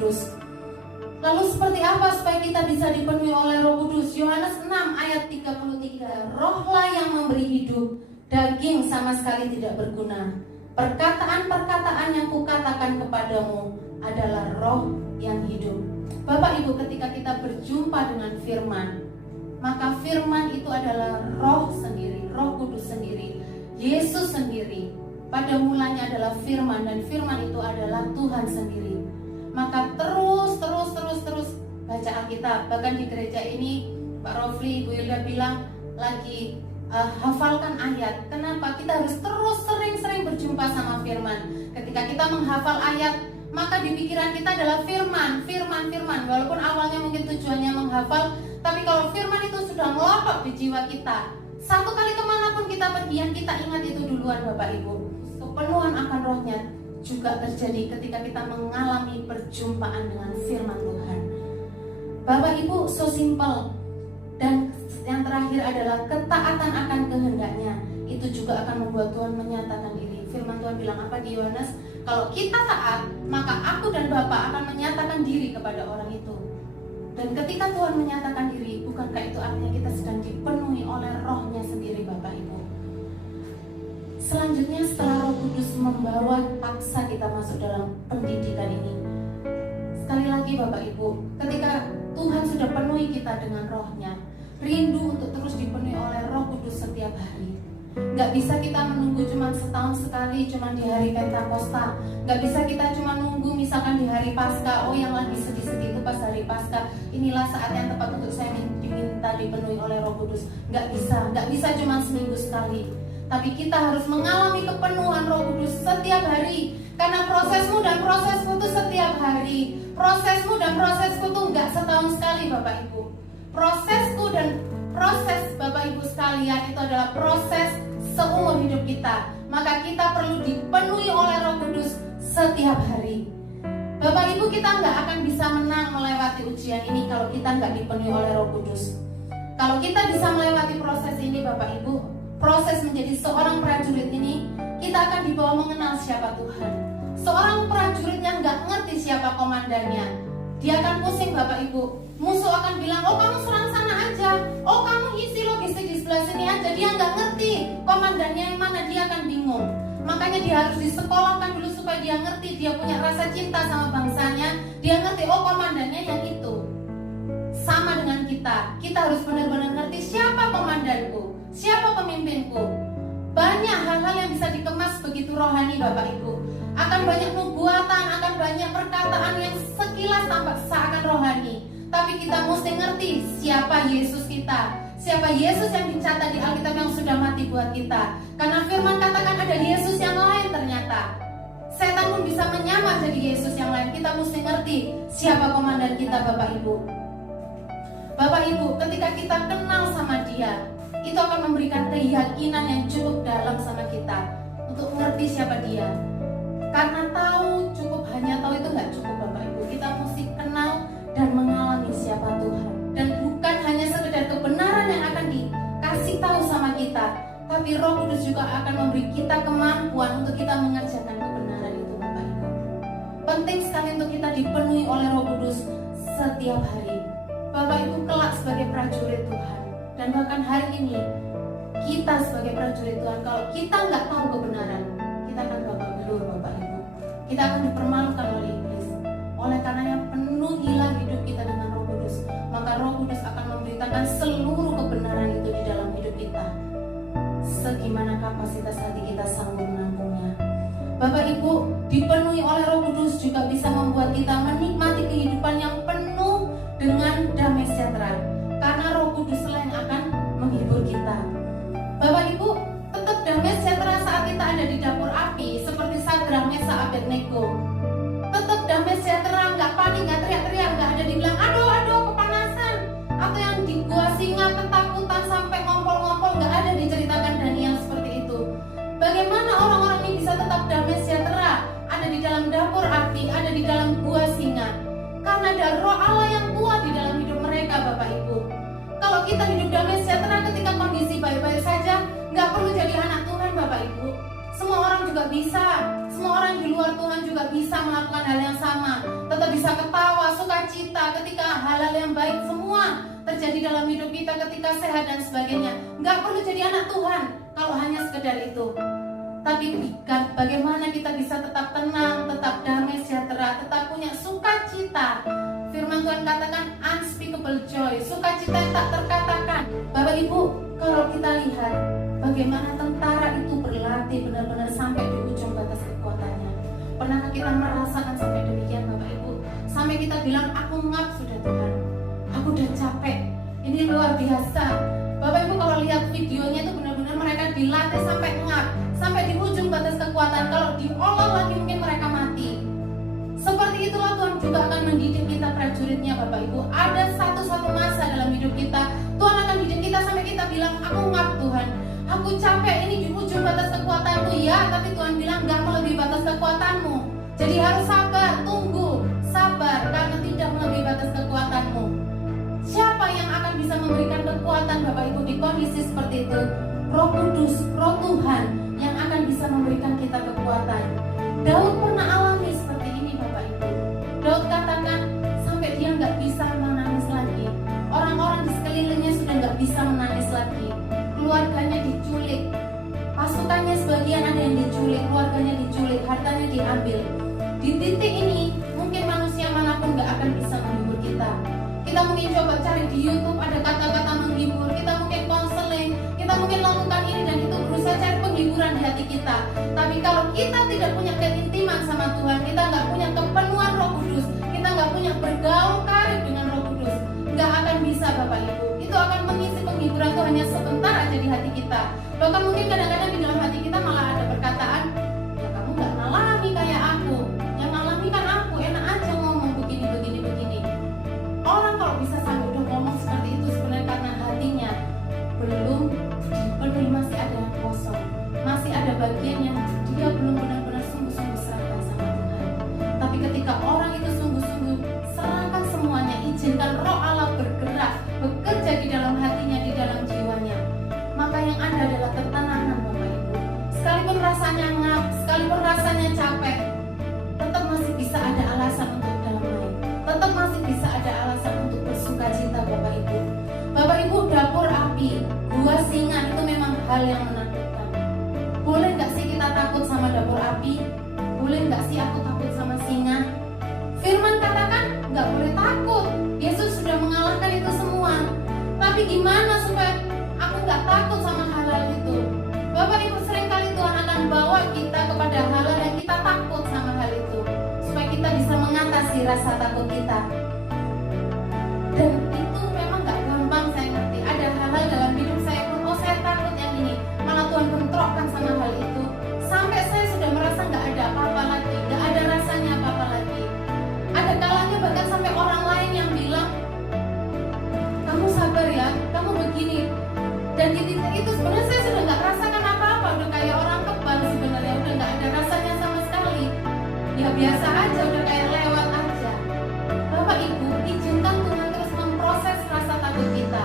Kudus. Lalu seperti apa supaya kita bisa dipenuhi oleh Roh Kudus? Yohanes 6 ayat 33. Rohlah yang memberi hidup, daging sama sekali tidak berguna. Perkataan-perkataan yang kukatakan kepadamu adalah roh yang hidup. Bapak Ibu, ketika kita berjumpa dengan firman, maka firman itu adalah roh sendiri, Roh Kudus sendiri, Yesus sendiri. Pada mulanya adalah firman, dan firman itu adalah Tuhan sendiri. Maka terus baca Alkitab. Bahkan di gereja ini Pak Rofli, Ibu Hilda bilang lagi hafalkan ayat. Kenapa? Kita harus terus sering-sering berjumpa sama firman. Ketika kita menghafal ayat, maka di pikiran kita adalah firman. Walaupun awalnya mungkin tujuannya menghafal, tapi kalau firman itu sudah melotot di jiwa kita, satu kali kemanapun kita pergi, yang kita ingat itu duluan Bapak Ibu. Kepenuhan akan rohnya juga terjadi ketika kita mengalami perjumpaan dengan firman Tuhan. Bapak Ibu, so simple. Dan yang terakhir adalah ketaatan akan kehendaknya. Itu juga akan membuat Tuhan menyatakan diri. Firman Tuhan bilang apa di Yohanes? Kalau kita taat, maka aku dan Bapa akan menyatakan diri kepada orang itu. Dan ketika Tuhan menyatakan diri, bukankah itu artinya kita sedang dipenuhi oleh rohnya sendiri Bapak Ibu? Selanjutnya, setelah Roh Kudus membawa paksa kita masuk dalam pendidikan ini, sekali lagi Bapak Ibu, ketika Tuhan sudah penuhi kita dengan rohnya, rindu untuk terus dipenuhi oleh Roh Kudus setiap hari. Gak bisa kita menunggu cuma setahun sekali, cuma di hari Pentakosta. Gak bisa kita cuma nunggu misalkan di hari Paskah. Oh, yang lagi sedih-sedih itu pas hari Paskah, inilah saat yang tepat untuk saya diminta dipenuhi oleh Roh Kudus. Gak bisa cuma seminggu sekali. Tapi kita harus mengalami kepenuhan Roh Kudus setiap hari. Karena prosesmu dan prosesku itu setiap hari. Prosesmu dan prosesku itu gak setahun sekali Bapak Ibu. Prosesku dan proses Bapak Ibu sekalian itu adalah proses seumur hidup kita. Maka kita perlu dipenuhi oleh Roh Kudus setiap hari. Bapak Ibu, kita nggak akan bisa menang melewati ujian ini kalau kita nggak dipenuhi oleh Roh Kudus. Kalau kita bisa melewati proses ini Bapak Ibu, proses menjadi seorang prajurit ini, kita akan dibawa mengenal siapa Tuhan. Seorang prajurit yang nggak ngerti siapa komandannya, dia akan pusing Bapak Ibu. Musuh akan bilang, oh kamu serang sana aja, oh kamu isi logistik di sebelah sini aja. Dia nggak ngerti komandannya yang mana, dia akan bingung. Makanya dia harus disekolahkan dulu supaya dia ngerti, dia punya rasa cinta sama bangsanya. Dia ngerti, oh komandannya yang itu. Sama dengan kita harus benar-benar ngerti siapa komandanku, siapa pemimpinku. Banyak hal-hal yang bisa dikemas begitu rohani Bapak Ibu. Akan banyak nubuatan, akan banyak perkataan yang sekilas tampak seakan rohani. Tapi kita mesti ngerti siapa Yesus kita, siapa Yesus yang dicatat di Alkitab yang sudah mati buat kita. Karena firman katakan ada Yesus yang lain ternyata. Setan pun bisa menyamar jadi Yesus yang lain. Kita mesti ngerti siapa komandan kita Bapak Ibu. Bapak Ibu, ketika kita kenal sama Dia, itu akan memberikan keyakinan yang cukup dalam sama kita untuk mengerti siapa Dia. Karena hanya tahu itu nggak cukup Bapak Ibu. Kita mesti kenal dan mengalami siapa Tuhan. Dan bukan hanya sekedar kebenaran yang akan dikasih tahu sama kita, tapi Roh Kudus juga akan memberi kita kemampuan untuk kita mengerjakan kebenaran itu Bapak Ibu. Penting sekali untuk kita dipenuhi oleh Roh Kudus setiap hari. Bapak Ibu kelak sebagai prajurit Tuhan, dan bahkan hari ini kita sebagai prajurit Tuhan, kalau kita nggak tahu kebenaran, kita akan babak belur Bapak Ibu. Kita akan dipermalukan oleh iblis. Oleh karenanya penuhilah hidup kita dengan Roh Kudus, maka Roh Kudus akan memberitakan seluruh kebenaran itu di dalam hidup kita, segimana kapasitas hati kita sanggup menampungnya. Bapak Ibu, dipenuhi oleh Roh Kudus juga bisa membuat kita menikmati kehidupan yang penuh dengan damai sejahtera, karena Roh Kudus lah yang akan menghibur kita. Bapak Ibu, tetap damai sejahtera saat kita ada di dapur api, seperti Sadrak, Mesak, Abednego. Tetap damai sejahtera, nggak panik, nggak teriak-teriak, nggak ada dibilang aduh kepanasan, atau yang di gua singa ketakutan sampai ngompol-ngompol. Nggak ada diceritakan Daniel seperti itu. Bagaimana orang-orang ini bisa tetap damai sejahtera, ada di dalam dapur api, ada di dalam gua singa? Karena ada Roh Allah yang kuat di dalam hidup mereka Bapak Ibu. Kalau kita hidup damai sejahtera ketika kondisi baik-baik saja, nggak perlu jadi anak Tuhan Bapak Ibu. Semua orang juga bisa, semua orang di luar Tuhan juga bisa melakukan hal yang sama. Tetapi bisa ketawa, sukacita ketika hal-hal yang baik semua terjadi dalam hidup kita, ketika sehat dan sebagainya. Nggak perlu jadi anak Tuhan kalau hanya sekedar itu. Tapi bagaimana kita bisa tetap tenang, tetap damai sejahtera, tetap punya sukacita. Firman Tuhan katakan unspeakable joy, sukacita yang tak terkatakan. Bapak Ibu, kalau kita lihat bagaimana tentara itu berlatih benar-benar sampai di ujung batas kekuatannya. Pernahkah kita merasakan sampai demikian Bapak Ibu? Sampai kita bilang, aku ngap sudah Tuhan, aku udah capek, ini luar biasa. Bapak Ibu kalau lihat videonya itu benar-benar mereka dilatih sampai ngap, sampai di ujung batas kekuatan. Kalau diolah lagi mungkin mereka mati. Seperti itulah Tuhan juga akan mendidik kita prajuritnya Bapak Ibu. Ada satu masa dalam hidup kita, Tuhan akan didik kita sampai kita bilang, aku ngap Tuhan, aku capek, ini di ujung batas kekuatanku. Ya, tapi Tuhan bilang gak melebihi batas kekuatanmu. Jadi harus sabar, tunggu, sabar, karena tidak melebihi batas kekuatanmu. Siapa yang akan bisa memberikan kekuatan Bapak Ibu di kondisi seperti itu? Roh Kudus, Roh Tuhan yang akan bisa memberikan kita kekuatan. Daud pernah alami seperti ini Bapak Ibu. Daud katakan sampai dia nggak bisa menangis lagi. Orang-orang di sekelilingnya sudah nggak bisa menangis lagi. Keluarganya diculik, pasukannya sebagian ada yang diculik, keluarganya diculik, hartanya diambil. Di titik ini mungkin manusia manapun nggak akan bisa menghibur kita. Kita mungkin coba cari di YouTube ada kata-kata menghibur, kita mungkin konseling, kita mungkin lakukan ini dan itu, berusaha cari penghiburan di hati kita. Tapi kalau kita tidak punya keintiman sama Tuhan, kita nggak punya kepenuhan Roh Kudus, kita nggak punya bergaul karib dengan Roh Kudus, nggak akan bisa Bapak Ibu. Itu akan mengisi penghiburan itu hanya sebentar aja di hati kita. Bahkan mungkin kadang-kadang di dalam hati kita malah ada perkataan, ya kamu nggak ngalami kayak aku, yang ngalami kan aku, enak aja ngomong begini. Orang kalau bisa sampai udah ngomong seperti itu sebenarnya karena hatinya belum dipenuhi, masih ada yang kosong, masih ada bagian yang dia belum benar-benar sungguh-sungguh serahkan sama Tuhan. Tapi ketika orang itu sungguh-sungguh serahkan semuanya, izinkan Roh Allah bergerak, bekerja di dalam hatinya, di dalam jiwanya, maka yang ada adalah ketenangan Bapak Ibu. Sekalipun rasanya ngap, sekalipun rasanya capek, tetap masih bisa ada alasan untuk damai, tetap masih bisa ada alasan untuk bersukacita Bapak Ibu. Bapak Ibu, dapur api, gua singa itu memang hal yang menakutkan. Boleh nggak sih kita takut sama dapur api? Boleh nggak sih aku takut sama singa? Firman katakan nggak boleh takut. Yesus sudah mengalahkan itu semua. Tapi gimana supaya aku nggak takut sama hal-hal itu? Bapak Ibu, seringkali Tuhan akan bawa kita kepada hal-hal yang kita takut sama hal itu, supaya kita bisa mengatasi rasa takut kita. Dan itu memang gak gampang, saya ngerti. Ada hal-hal dalam hidup saya pun, oh saya takut yang ini, malah Tuhan bentrokkan sama hal itu, sampai saya sudah merasa gak ada apa-apa lagi, gak ada rasanya apa-apa lagi. Ada kalanya bahkan sampai orang lain yang bilang, kamu sabar ya, kamu begini. Dan di titik itu sebenarnya saya sudah gak rasakan apa-apa, udah kayak orang kebal sebenarnya, udah gak ada rasanya sama sekali. Ya biasa aja, udah kayak lewat aja. Bapak Ibu, izinkan Tuhan terus memproses rasa takut kita.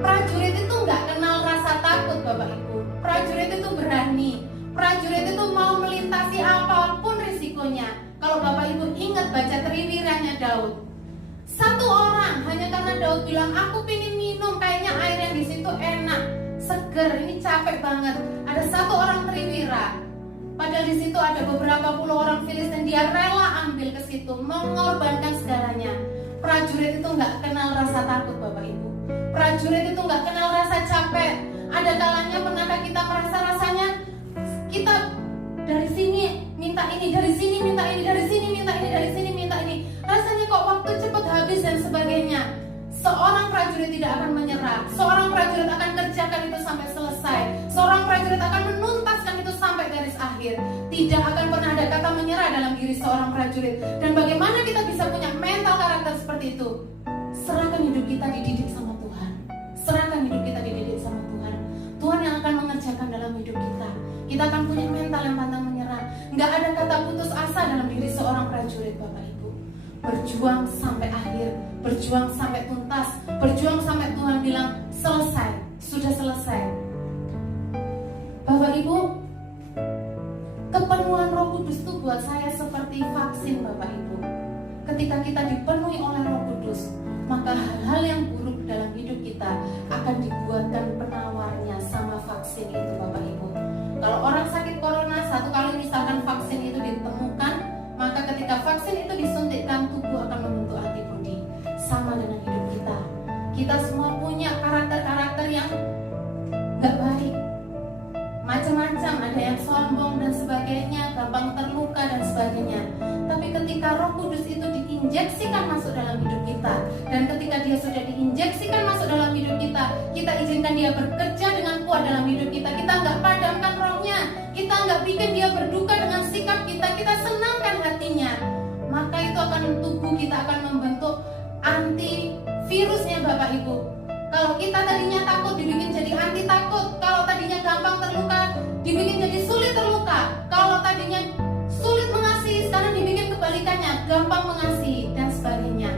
Prajurit itu nggak kenal rasa takut Bapak Ibu. Prajurit itu berani. Prajurit itu mau melintasi apapun risikonya. Kalau Bapak Ibu ingat baca triwirannya Daud, satu orang hanya karena Daud bilang aku pingin minum, kayaknya air yang di situ enak, seger, ini capek banget. Ada satu orang triwira. Padahal di situ ada beberapa puluh orang Filistin, dia rela ambil ke situ, mengorbankan segalanya. Prajurit itu nggak kenal rasa takut Bapak Ibu. Prajurit itu nggak kenal rasa capek. Ada kalanya pernahkah kita merasa rasanya kita dari sini minta ini, dari sini minta ini, dari sini minta ini, dari sini minta ini. Rasanya kok waktu cepat habis dan sebagainya. Seorang prajurit tidak akan menyerah. Seorang prajurit akan kerjakan itu sampai selesai. Seorang prajurit akan menuntaskan itu sampai garis akhir. Tidak akan pernah ada kata menyerah dalam diri seorang prajurit. Dan bagaimana kita bisa punya mental karakter seperti itu? Serahkan hidup kita dididik sama Tuhan. Serahkan hidup kita dididik sama Tuhan. Tuhan yang akan mengerjakan dalam hidup kita. Kita akan punya mental yang pantang menyerah. Nggak ada kata putus asa dalam diri seorang prajurit Bapak Ibu. Berjuang sampai akhir, berjuang sampai tuntas, berjuang sampai Tuhan bilang selesai, sudah selesai. Bapak Ibu, kepenuhan Roh Kudus itu buat saya seperti vaksin Bapak Ibu. ketika kita dipenuhi oleh Roh Kudus, maka hal-hal yang buruk dalam hidup kita akan dibuatkan penawarnya sama vaksin itu, Bapak Ibu. Kalau orang sakit corona, satu kali misalkan vaksin itu ditemukan, maka ketika vaksin itu disuntikkan, tubuh akan membentuk antibodi. Sama dengan hidup kita. Kita semua punya karakter-karakter yang gak baik, macam-macam, ada yang sombong dan sebagainya, gampang terluka dan sebagainya. Tapi ketika Roh Kudus itu diinjeksikan masuk dalam hidup kita, dan ketika dia sudah diinjeksikan masuk dalam hidup kita, kita izinkan dia bekerja dengan kuat dalam hidup kita. Kita nggak padamkan rohnya, kita nggak bikin dia berduka dengan sikap kita senangkan hatinya. Maka itu akan, tubuh kita akan membentuk antivirusnya, Bapak Ibu. Kalau kita tadinya takut, dibikin jadi anti takut. Kalau tadinya gampang terluka, dibikin jadi sulit terluka. Kalau tadinya sulit mengasihi, sekarang dibikin kebalikannya, gampang mengasihi dan sebagainya.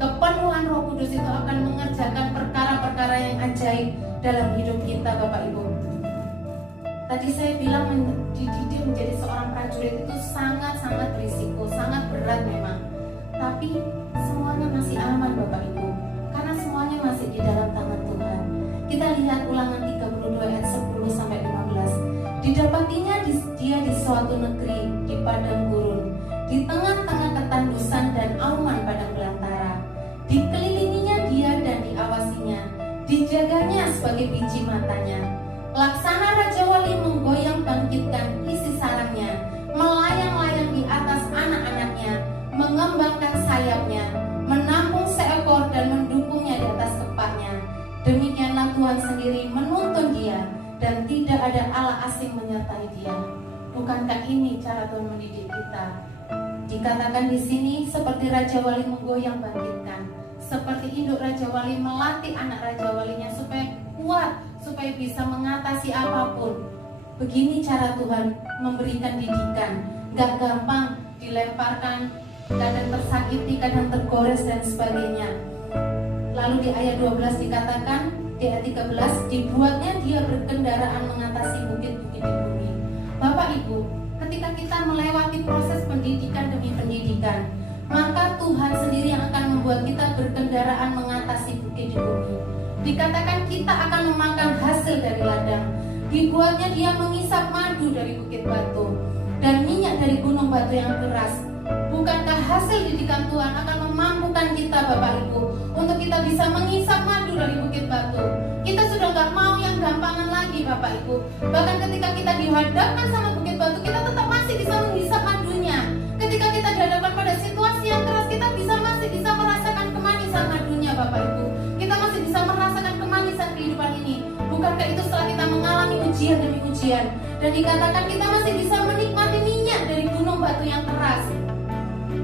Kepenuhan Roh Kudus itu akan mengerjakan perkara-perkara yang ajaib dalam hidup kita, Bapak Ibu. Tadi saya bilang dididik menjadi seorang prajurit itu sangat-sangat berisiko, sangat berat memang. Tapi semuanya masih aman, Bapak Ibu, karena semuanya masih di dalam tangan Tuhan. Kita lihat Ulangan 32 ayat 10-15. Didapatinya dia di suatu negeri di padang gurun, di tengah-tengah ketandusan dan auman padang belantara. Dikelilinginya dia dan diawasinya, dijaganya sebagai biji matanya. Laksana Raja Wali menggoyang bangkitkan isi sarangnya, melayang-layang di atas anak-anaknya, mengembangkan sayapnya, menampung seekor dan mendukungnya di atas kepaknya. Demikianlah Tuhan sendiri menuntun dia, dan tidak ada Allah asing menyertai dia. Bukankah ini cara Tuhan mendidik kita? Dikatakan di sini seperti Raja Wali menggoyang bangkitkan, seperti induk Raja Wali melatih anak Raja Walinya supaya kuat, supaya bisa mengatasi apapun. Begini cara Tuhan memberikan didikan, gak gampang dilemparkan, kadang tersakiti, kadang tergores dan sebagainya. Lalu di ayat 12 dikatakan, di ayat 13, dibuatnya dia berkendaraan mengatasi bukit-bukit di bumi. Bapak Ibu, ketika kita melewati proses pendidikan demi pendidikan, maka Tuhan sendiri yang akan membuat kita berkendaraan mengatasi bukit di bumi. Dikatakan kita akan memakan hasil dari ladang. Dibuatnya dia mengisap madu dari bukit batu dan minyak dari gunung batu yang keras. Bukankah hasil didikan Tuhan akan memampukan kita, Bapak Ibu, untuk kita bisa mengisap madu dari bukit batu? Kita sudah gak mau yang gampangan lagi, Bapak Ibu. Bahkan ketika kita dihadapkan sama bukit batu, kita tetap masih bisa mengisap madunya. Ketika kita dihadapkan pada situasi yang keras, kita masih bisa merasakan kemanisan madunya, Bapak Ibu. Kita masih bisa merasakan kemanisan kehidupan ini. Bukankah itu setelah kita mengalami ujian demi ujian? Dan dikatakan kita masih bisa menikmati minyak dari gunung batu yang keras.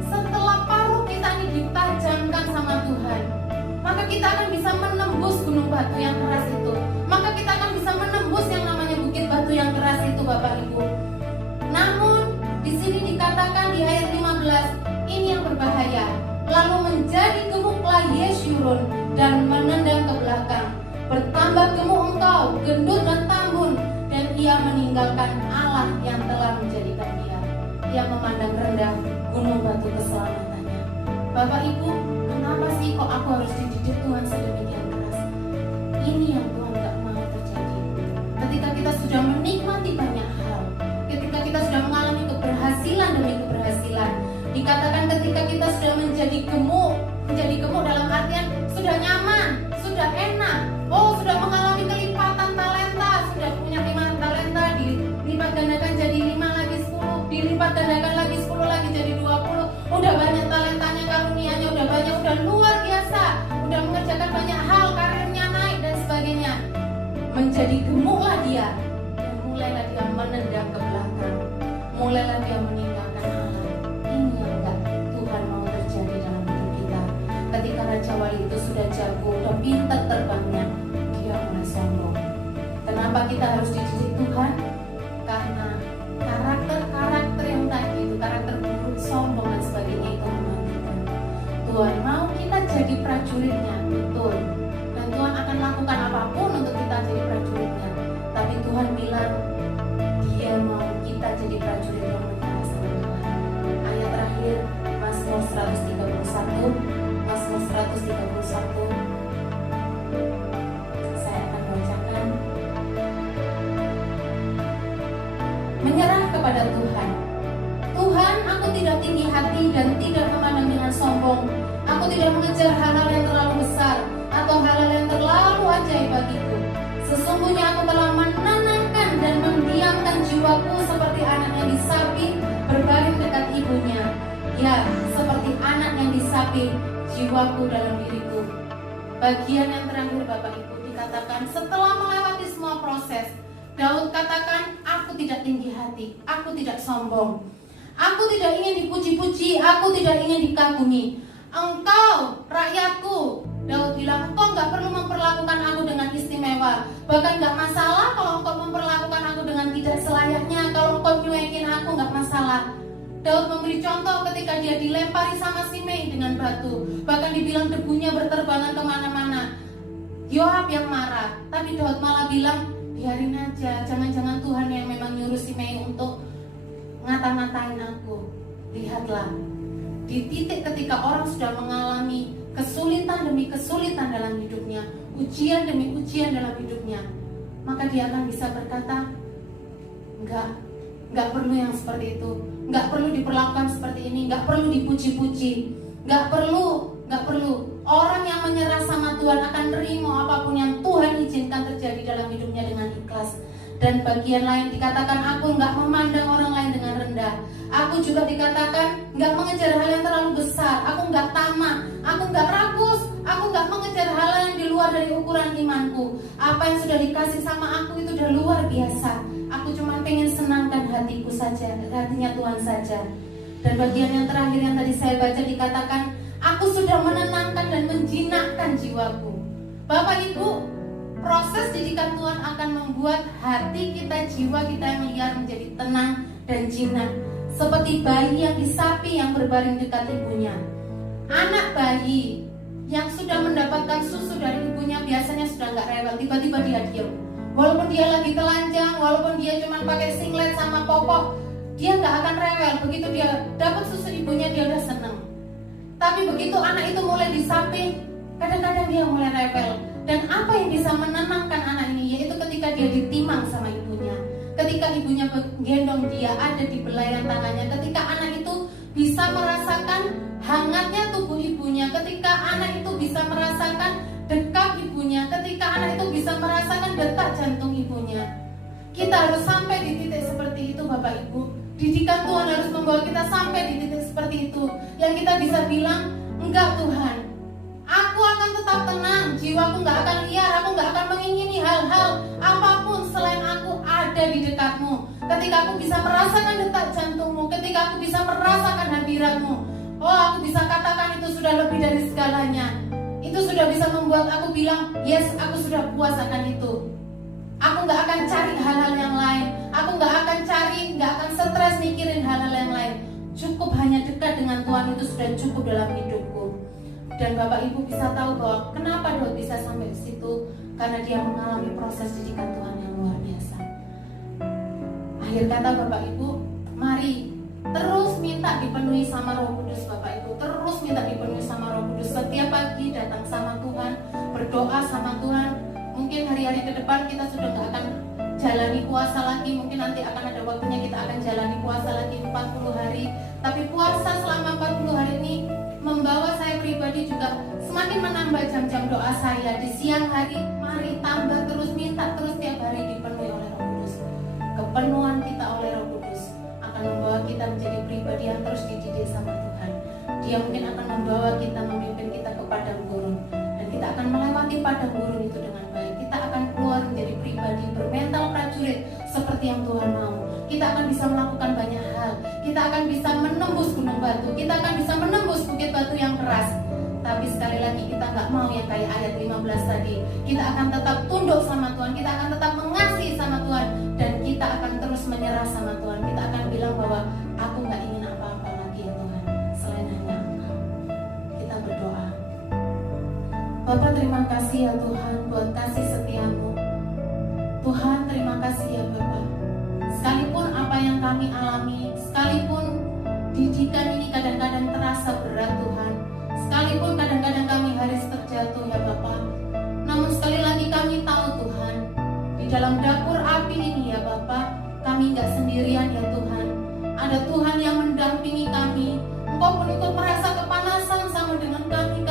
Setelah paruh kita ini ditajamkan sama Tuhan, maka kita akan bisa menembus gunung batu yang keras itu. Maka kita akan bisa menembus yang namanya bukit batu yang keras itu, Bapak Ibu. Namun di sini dikatakan di ayat 15, ini yang berbahaya. Lalu menjadi gemuklah Yeshurun dan menendang ke belakang. Bertambah gemuk engkau, gendut dan tambun, dan ia meninggalkan Allah yang telah menjadikan dia. Ia memandang rendah gunung batu keselamatannya. Bapak Ibu, kenapa sih kok aku harus dididik Tuhan sedemikian keras? Ini yang Tuhan gak mau terjadi. Ketika kita sudah menikmati banyak hal, ketika kita sudah mengalami keberhasilan demi keberhasilan, dikatakan ketika kita sudah menjadi gemuk dalam artian sudah nyaman, sudah enak, sudah mengalami kelipatan talenta, sudah punya 5 talenta, dilipat gandakan jadi 5 lagi 10, dilipat gandakan lagi 10 lagi jadi 20, udah banyak talentanya, karunianya udah banyak, udah luar biasa, udah mengerjakan banyak hal, karirnya naik dan sebagainya. Menjadi gemuklah dia, dan mulailah dia menendang ke belakang, mulailah dia meninggalkan Allah. Ini yang enggak Tuhan mau terjadi dalam hidup kita. Ketika Raja Wali itu sudah jago, udah pintar terbangnya, dia mulai sombong. Kenapa kita harus dididik Tuhan? Karena karakter-karakter yang tadi itu, karakter buruk, sombong dan sebagainya itu mematikan. Tuhan mau kita jadi prajuritnya, betul. Dan Tuhan akan lakukan apapun untuk kita jadi prajuritnya. Tapi Tuhan bilang, dia mau kita jadi prajurit yang menyerah sama Tuhan. Ayat terakhir, Mazmur 103. tidak mengejar hal-hal yang terlalu besar atau hal-hal yang terlalu ajaib bagiku. Sesungguhnya aku telah menenangkan dan mendiamkan jiwaku seperti anak yang disapi berbaring dekat ibunya. Ya, seperti anak yang disapi jiwaku dalam diriku. Bagian yang terakhir Bapak Ibu dikatakan setelah melewati semua proses, Daud katakan, aku tidak tinggi hati, aku tidak sombong, aku tidak ingin dipuji-puji, aku tidak ingin dikagumi. Engkau rakyatku, Daud bilang, engkau gak perlu memperlakukan aku dengan istimewa. Bahkan gak masalah kalau engkau memperlakukan aku dengan tidak selayaknya. Kalau engkau nyuekin aku gak masalah. Daud memberi contoh ketika dia dilempari sama Simei dengan batu. Bahkan dibilang debunya berterbangan kemana-mana. Yoab yang marah, tapi Daud malah bilang, biarin aja, jangan-jangan Tuhan yang memang nyuruh Simei untuk ngata-ngatain aku. Lihatlah, di titik ketika orang sudah mengalami kesulitan demi kesulitan dalam hidupnya, ujian demi ujian dalam hidupnya, maka dia akan bisa berkata, enggak perlu yang seperti itu, enggak perlu diperlakukan seperti ini, enggak perlu dipuji-puji, enggak perlu. Orang yang menyerah sama Tuhan akan terima apapun yang Tuhan izinkan terjadi dalam hidupnya dengan ikhlas. Dan bagian lain dikatakan, aku enggak memandang orang lain dengan rendah. Aku juga dikatakan enggak mengejar hal yang terlalu besar. Aku enggak tamak, aku enggak rakus, aku enggak mengejar hal yang di luar dari ukuran imanku. Apa yang sudah dikasih sama aku itu udah luar biasa. Aku cuma pengen senangkan hatiku saja, hatinya Tuhan saja. Dan bagian yang terakhir yang tadi saya baca dikatakan, aku sudah menenangkan dan menjinakkan jiwaku. Bapak Ibu, proses didikan Tuhan akan membuat hati kita, jiwa kita yang liar menjadi tenang dan jinak. Seperti bayi yang disapi yang berbaring dekat ibunya. Anak bayi yang sudah mendapatkan susu dari ibunya biasanya sudah gak rewel, tiba-tiba dia diam. Walaupun dia lagi telanjang, walaupun dia cuma pakai singlet sama popok, dia gak akan rewel. Begitu dia dapat susu ibunya, dia udah seneng. Tapi begitu anak itu mulai disapi, kadang-kadang dia mulai rewel. Dan apa yang bisa menenangkan anak ini, yaitu ketika dia ditimang sama ibunya, ketika ibunya gendong dia ada di belayan tangannya, ketika anak itu bisa merasakan hangatnya tubuh ibunya, ketika anak itu bisa merasakan dekat ibunya, ketika anak itu bisa merasakan detak jantung ibunya. Kita harus sampai di titik seperti itu Bapak Ibu. Didikan Tuhan harus membawa kita sampai di titik seperti itu, yang kita bisa bilang, enggak Tuhan, aku akan tetap tenang, jiwaku gak akan liar, aku gak akan mengingini hal-hal apapun selain aku ada di dekatmu. Ketika aku bisa merasakan detak jantungmu, ketika aku bisa merasakan hadiratmu, oh aku bisa katakan itu sudah lebih dari segalanya. Itu sudah bisa membuat aku bilang, yes, aku sudah puas akan itu. Aku gak akan cari hal-hal yang lain. Aku gak akan stres mikirin hal-hal yang lain. Cukup hanya dekat dengan Tuhan itu sudah cukup dalam hidupku. Dan Bapak Ibu bisa tahu bahwa kenapa Daud bisa sampai ke situ, karena dia mengalami proses didikan Tuhan yang luar biasa. Akhir kata Bapak Ibu, mari terus minta dipenuhi sama Roh Kudus Bapak Ibu. Terus minta dipenuhi sama Roh Kudus. Setiap pagi datang sama Tuhan, berdoa sama Tuhan. Mungkin hari-hari ke depan kita sudah gak akan jalani puasa lagi. Mungkin nanti akan ada waktunya kita akan jalani puasa lagi 40 hari. Tapi puasa selama 40 hari ini membawa saya pribadi juga semakin menambah jam-jam doa saya. Di siang hari, mari tambah terus, minta terus tiap hari dipenuhi oleh Roh Kudus. Kepenuhan kita oleh Roh Kudus akan membawa kita menjadi pribadi yang terus dididik sama Tuhan. Dia mungkin akan membawa kita, memimpin kita ke padang gurun. Dan kita akan melewati padang gurun itu dengan baik. Kita akan keluar menjadi pribadi bermental prajurit seperti yang Tuhan mau. Kita akan bisa melakukan banyak hal. Kita akan bisa menembus gunung batu. Kita akan bisa menembus bukit batu yang keras. Tapi sekali lagi kita gak mau yang kayak ayat 15 tadi. Kita akan tetap tunduk sama Tuhan. Kita akan tetap mengasihi sama Tuhan. Dan kita akan terus menyerah sama Tuhan. Kita akan bilang bahwa aku gak ingin apa-apa lagi ya Tuhan, selain hanya Engkau. Kita berdoa. Bapak terima kasih ya Tuhan buat kasih setiamu. Tuhan terima kasih ya Bapak. Sekalipun apa yang kami alami, sekalipun didikan ini kadang-kadang terasa berat Tuhan, sekalipun kadang-kadang kami harus terjatuh ya Bapak, namun sekali lagi kami tahu Tuhan, di dalam dapur api ini ya Bapak, kami gak sendirian ya Tuhan. Ada Tuhan yang mendampingi kami. Engkau pun ikut merasa kepanasan sama dengan kami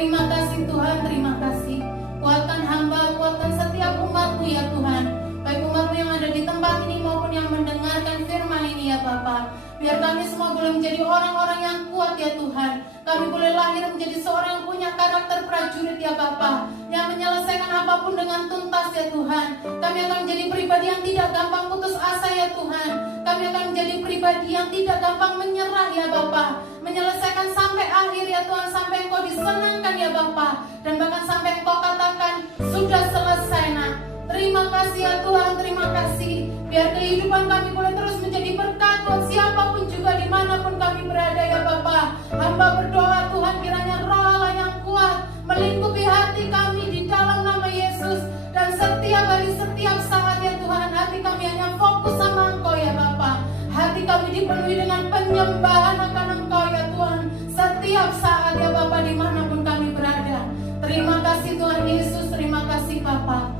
Terima kasih Tuhan, terima kasih. Kuatkan hamba, kuatkan setiap umat-Mu ya Tuhan. Baik umat-Mu yang ada di tempat ini maupun yang mendengarkan firman ini ya Bapa. Biar kami semua boleh menjadi orang-orang yang kuat ya Tuhan. Kami boleh lahir menjadi seorang yang punya karakter prajurit ya Bapa, yang menyelesaikan apapun dengan tuntas ya Tuhan. Kami akan menjadi pribadi yang tidak gampang putus asa ya Tuhan. Kami akan menjadi pribadi yang tidak gampang menyerah ya Bapa. Menyelesaikan sampai akhir ya Tuhan, sampai Engkau disenangkan ya Bapa. Dan bahkan sampai Engkau katakan sudah selesai nak. Terima kasih ya Tuhan, terima kasih. Biar kehidupan kami boleh terus menjadi berkat buat siapapun juga dimanapun kami berada ya Bapa. Hamba berdoa Tuhan kiranya Roh Allah yang kuat melingkupi hati kami di dalam nama Yesus. Dan setiap hari, setiap saat ya Tuhan, hati kami hanya fokus sama Engkau ya Bapa. Hati kami dipenuhi dengan penyembahan akan Engkau ya Tuhan. Setiap saat ya Bapa dimanapun kami berada. Terima kasih Tuhan Yesus, terima kasih Bapa.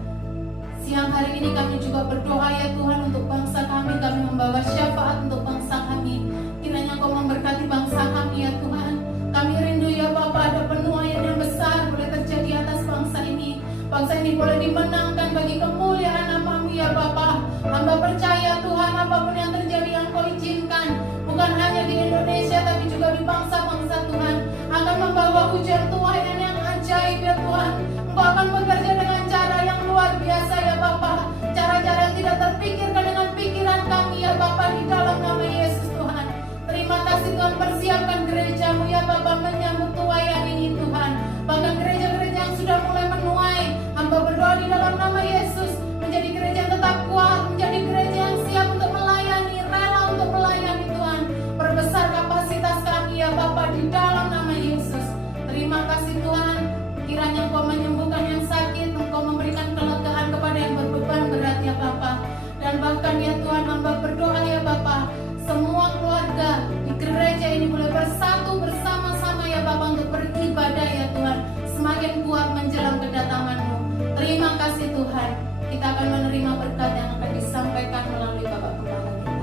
Siang hari ini kami juga berdoa ya Tuhan untuk bangsa kami. Kami membawa syafaat untuk bangsa kami. Kiranya Engkau memberkati bangsa kami ya Tuhan. Kami rindu ya Bapa ada penuaian yang besar boleh terjadi atas bangsa ini. Bangsa ini boleh dimenangkan bagi kemuliaan nama-Mu ya Bapa. Hamba percaya Tuhan apapun yang terjadi yang Kau izinkan, bukan hanya di Indonesia tapi juga di bangsa-bangsa Tuhan, akan membawa hujan tuaian yang ajaib ya Tuhan. Engkau akan bekerja dengan cara yang luar biasa ya Bapa. Cara-cara yang tidak terpikirkan dengan pikiran kami ya Bapa di dalam nama Yesus Tuhan. Terima kasih Tuhan, persiapkan gereja-Mu ya Bapa menyambut tuaian ini Tuhan. Bahkan gereja-gereja yang sudah mulai menuai, hamba berdoa di dalam nama Yesus menjadi gereja yang tetap kuat, menjadi gereja yang siap untuk melayani, rela untuk melayani Tuhan. Perbesar kapasitas kami ya Bapa di dalam nama Yesus. Terima kasih Tuhan. Kiranya Engkau menyembuhkan yang sakit, Engkau memberikan kelegaan kepada yang berbeban berat ya Bapa. Dan bahkan ya Tuhan, hamba berdoa ya Bapa, semua keluarga di gereja ini boleh bersatu bersama-sama ya Bapa untuk beribadah ya Tuhan. Semakin kuat menjelang kedatangan-Mu. Terima kasih Tuhan. Kita akan menerima berkat yang akan disampaikan melalui Bapak Kepala kita.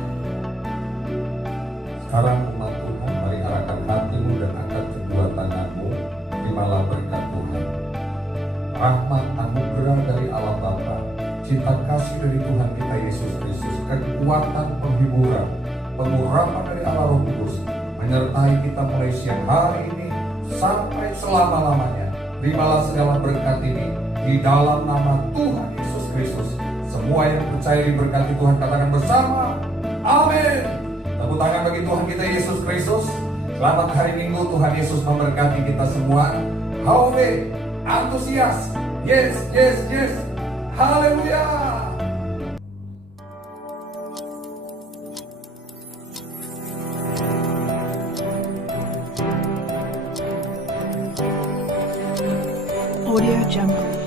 Sekarang umat Tuhan, mari arahkan hatimu dan angkat kedua tanganmu. Terimalah berkat Tuhan. Rahmat anugerah dari Allah Bapa, cinta kasih dari Tuhan kita Yesus Kristus, kekuatan penghiburan, pengurapan dari Allah Roh Kudus menyertai kita mulai siang hari ini sampai selama-lamanya. Terimalah segala berkat ini di dalam nama Tuhan Yesus Kristus. Semua yang percaya diberkati Tuhan katakan bersama, amin. Tepuk tangan bagi Tuhan kita Yesus Kristus. Selamat hari Minggu, Tuhan Yesus memberkati kita semua. Hauve, antusias, yes, yes, yes, haleluya. Audio Jungle.